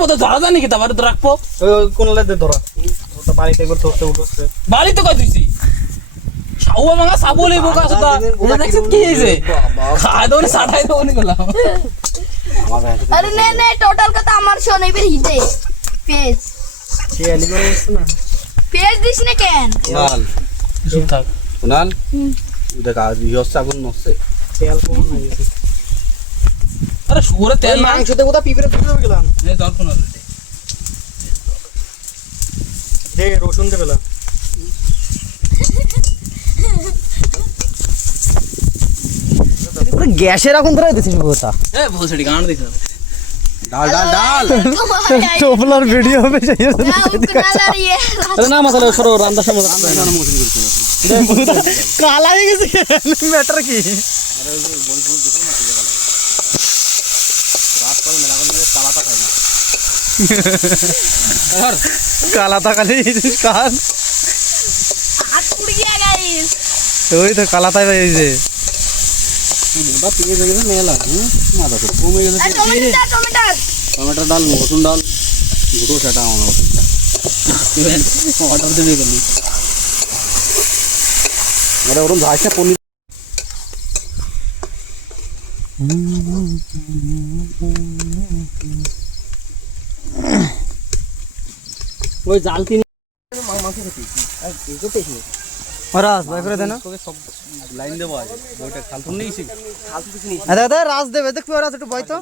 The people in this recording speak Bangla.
বোধ ধরা যায় নাকি তারপরে তো রাখবো কোন লাইতে ধরা ওটা বাড়িতে একবার ধরতে উঠছে বাড়ি তো কই তুইছি সাউয়া মাঙ্গা সাবলে বোকা সুদা দেখছ কি হইছে খায় দোনে সাটাই দোনে গলাম अरे नहीं टोटल का तो हमारे शो नहीं भी हिटे पेज সে আলি করে আসছে না पेज दिसने केन কুনাল চুপ থাক কুনাল দেখ আজ ইয়স আগুন নসছে তেল কম না গেছে আরে শুয়োরে তেল না মাংসতে কোথা পিঁপড়ে ধরে গেলাম এই দর কোন যে রসুন দে গেলাম পুরো গ্যাসের আগুন ধরে দিছিস কথা এ ভোসড়ি গান দিছ ডাল ডাল ডাল টোপলার ভিডিও হবে সেই ये আরে না মশলা সরো রান্নার সময় কালা হয়ে গেছে ম্যাটার কি কালা তাকালি কান हाथ उड़ गया गाइस ওই তো কালা তাই হয়েছে মুডা পিকে গেছে মেলা মাথা তো কমে গেছে टमाटर টমেটো ডাল রসুন ডাল দুটো সেটা আমার অর্ডার দিবি গলি আরে ওরম ভাষা পনি ওই জাল তিন রাজ ভাই করে দেনা সব লাইন দেবো আজ ওইটা খালতুন নেই সি দাদা রাজ দেবে দেখ রাজ একটু বই তো